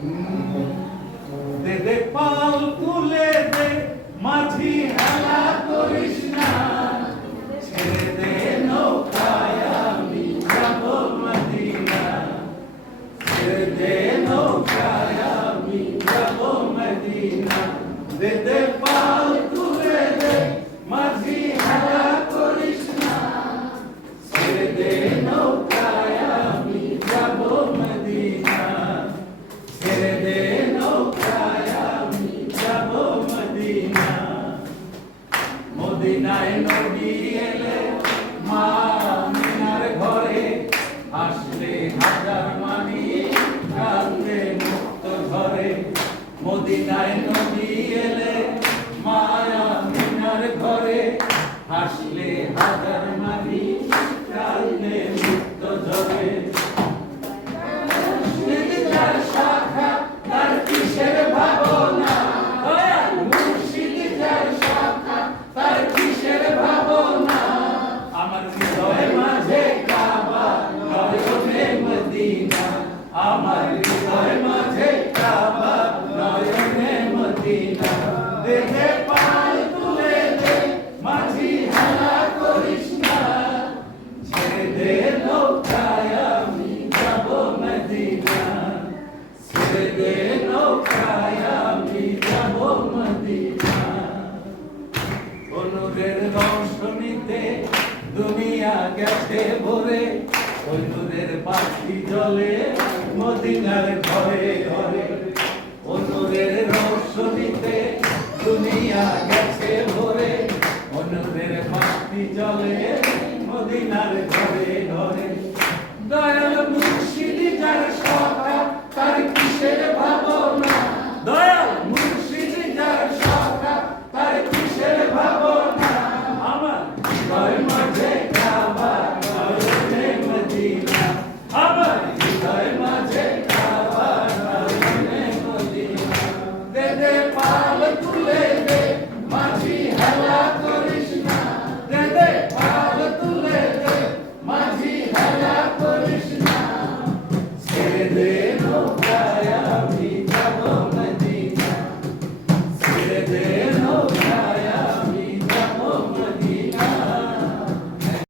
দে দে পাল তুলে দে মাঝি হেলা করিস না, ছেড়ে দে নৌকায় আমি যাব মদিনা, ছেড়ে দে নৌকায় আমি যাব মদিনা। দে দে পাল তুলে দে মাঝি হেলা করিস না, ছেড়ে দে নৌকায় আমি যাব মদিনা, ছেড়ে দে নৌকায় আমি যাব মদিনা। মদিনায় নবী এলে মা আমিনার ঘরে, আসলে হাজার মানি কান্দে মুক্ত ঝরে। মদিনায় নবী এলে মা আমিনার ঘরে, আসলে হাজার মানি কান্দে মুক্ত ঝরে। যার শাখা তার কিসের ভাবনা, মুর্শিদ যার শাখা তার কিসের ভাবনা। আমার হৃদয় মাঝে কাবা নয়নে মদিনা, আমার হৃদয় মাঝে কাবা নয়নে মদিনা। দে দে পাল তুলে দে মাঝি হেলা করিস না, ছেড়ে দে নৌকায় আমি যাব মদিনা, ছেড়ে দে নৌকায় আমি যাব মদিনা। নূরের রোশনীতে দুনিয়া গেছে ভরে, ওই নূরের পাখি জলে মদিনার ঘরে ঘরে। ও নূরের রোশনীতে দুনিয়া গেছে ভরে, ও নূরের পাখি জলে মদিনার ঘরে ঘরে। দয়াল মুর্শিদ যার শাখা তার কিসের ভাবনা, দয়াল মুর্শিদ যার শাখা তার কিসের ভাবনা। আমার হৃদয় মাঝে কাবা নয়নে মদিনা, আমার হৃদয় মাঝে কাবা নয়নে মদিনা। দে দে পাল তুলে দে মাঝি হেলা করিস না, দে দে পাল তুলে দে মাঝি হেলা করিস না, ছেড়ে দে নৌকায় আমি